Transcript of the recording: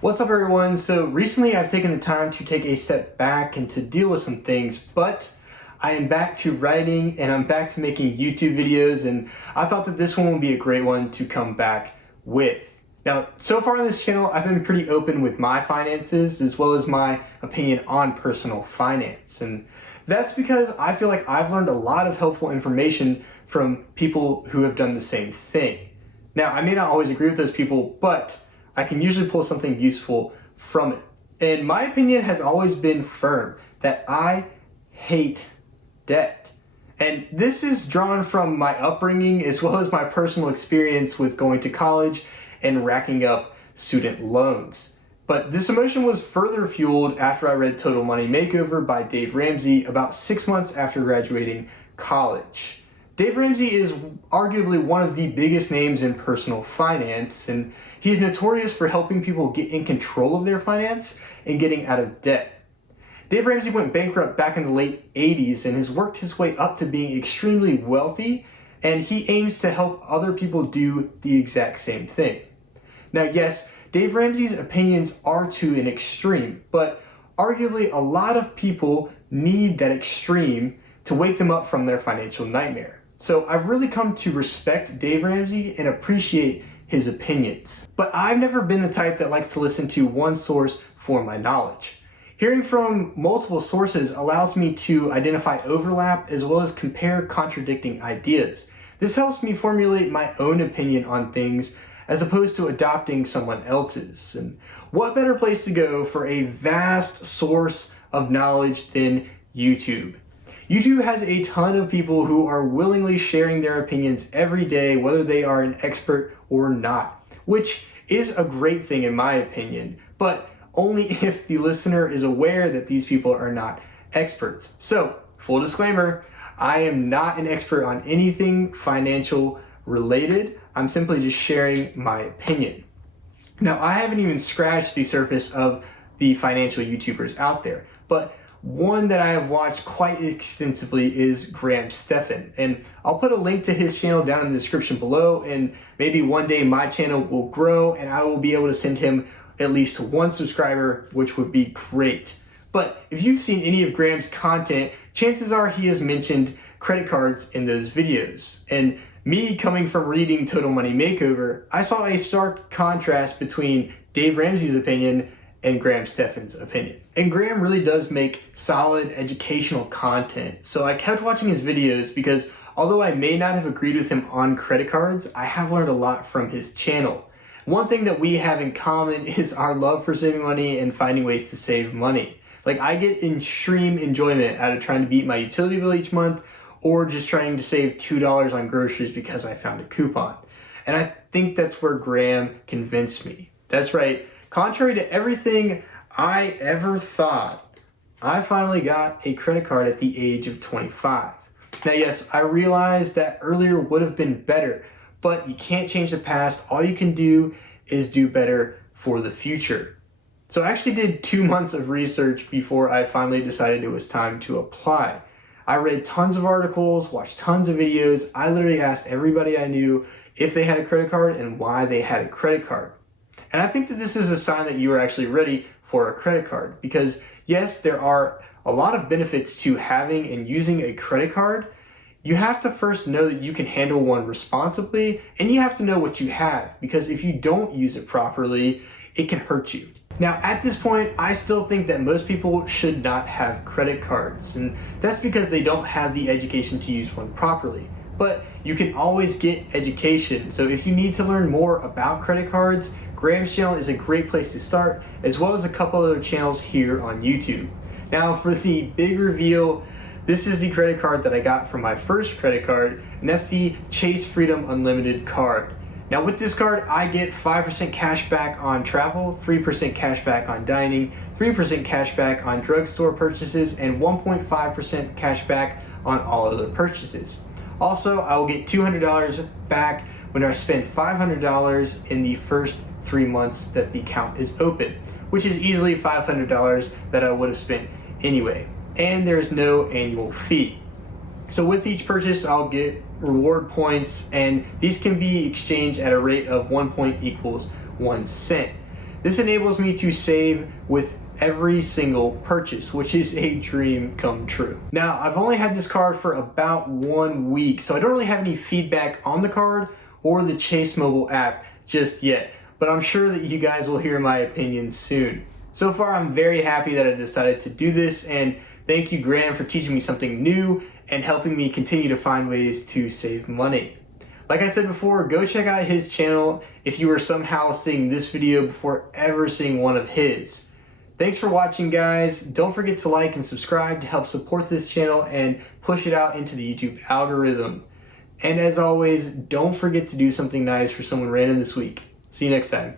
What's up, everyone? So recently I've taken the time to take a step back and to deal with some things, but I am back to writing and I'm back to making YouTube videos, and I thought that this one would be a great one to come back with. Now, so far on this channel, I've been pretty open with my finances as well as my opinion on personal finance, and that's because I feel like I've learned a lot of helpful information from people who have done the same thing. Now, I may not always agree with those people, but I can usually pull something useful from it. And my opinion has always been firm that I hate debt. And this is drawn from my upbringing as well as my personal experience with going to college and racking up student loans. But this emotion was further fueled after I read Total Money Makeover by Dave Ramsey about 6 months after graduating college. Dave Ramsey is arguably one of the biggest names in personal finance, and he's notorious for helping people get in control of their finance and getting out of debt. Dave Ramsey went bankrupt back in the late 80s and has worked his way up to being extremely wealthy, and he aims to help other people do the exact same thing. Now, yes, Dave Ramsey's opinions are to an extreme, but arguably a lot of people need that extreme to wake them up from their financial nightmare. So I've really come to respect Dave Ramsey and appreciate his opinions. But I've never been the type that likes to listen to one source for my knowledge. Hearing from multiple sources allows me to identify overlap as well as compare contradicting ideas. This helps me formulate my own opinion on things as opposed to adopting someone else's. And what better place to go for a vast source of knowledge than YouTube? YouTube has a ton of people who are willingly sharing their opinions every day, whether they are an expert or not, which is a great thing in my opinion, but only if the listener is aware that these people are not experts. So, full disclaimer, I am not an expert on anything financial related. I'm simply just sharing my opinion. Now, I haven't even scratched the surface of the financial YouTubers out there, but one that I have watched quite extensively is Graham Stephan, and I'll put a link to his channel down in the description below, and maybe one day my channel will grow and I will be able to send him at least one subscriber, which would be great. But if you've seen any of Graham's content, chances are he has mentioned credit cards in those videos. And me coming from reading Total Money Makeover, I saw a stark contrast between Dave Ramsey's opinion and Graham Stephan's opinion. And Graham really does make solid educational content. So I kept watching his videos because although I may not have agreed with him on credit cards, I have learned a lot from his channel. One thing that we have in common is our love for saving money and finding ways to save money. Like, I get extreme enjoyment out of trying to beat my utility bill each month or just trying to save $2 on groceries because I found a coupon. And I think that's where Graham convinced me. That's right. Contrary to everything I ever thought, I finally got a credit card at the age of 25. Now, yes, I realize that earlier would have been better, but you can't change the past. All you can do is do better for the future. So I actually did 2 months of research before I finally decided it was time to apply. I read tons of articles, watched tons of videos. I literally asked everybody I knew if they had a credit card and why they had a credit card. And I think that this is a sign that you are actually ready for a credit card, because yes, there are a lot of benefits to having and using a credit card. You have to first know that you can handle one responsibly, and you have to know what you have, because if you don't use it properly, it can hurt you. Now, at this point, I still think that most people should not have credit cards, and that's because they don't have the education to use one properly. But you can always get education, so if you need to learn more about credit cards, Graham's channel is a great place to start, as well as a couple other channels here on YouTube. Now, for the big reveal, this is the credit card that I got from my first credit card, and that's the Chase Freedom Unlimited card. Now, with this card, I get 5% cash back on travel, 3% cash back on dining, 3% cash back on drugstore purchases, and 1.5% cash back on all other purchases. Also, I will get $200 back when I spend $500 in the first 3 months that the account is open, which is easily $500 that I would have spent anyway. And there is no annual fee. So with each purchase, I'll get reward points, and these can be exchanged at a rate of 1 point equals 1 cent. This enables me to save with every single purchase, which is a dream come true. Now, I've only had this card for about 1 week, so I don't really have any feedback on the card or the Chase mobile app just yet, but I'm sure that you guys will hear my opinion soon. So far, I'm very happy that I decided to do this, and thank you, Graham, for teaching me something new and helping me continue to find ways to save money. Like I said before, go check out his channel if you were somehow seeing this video before ever seeing one of his. Thanks for watching, guys. Don't forget to like and subscribe to help support this channel and push it out into the YouTube algorithm. And as always, don't forget to do something nice for someone random this week. See you next time.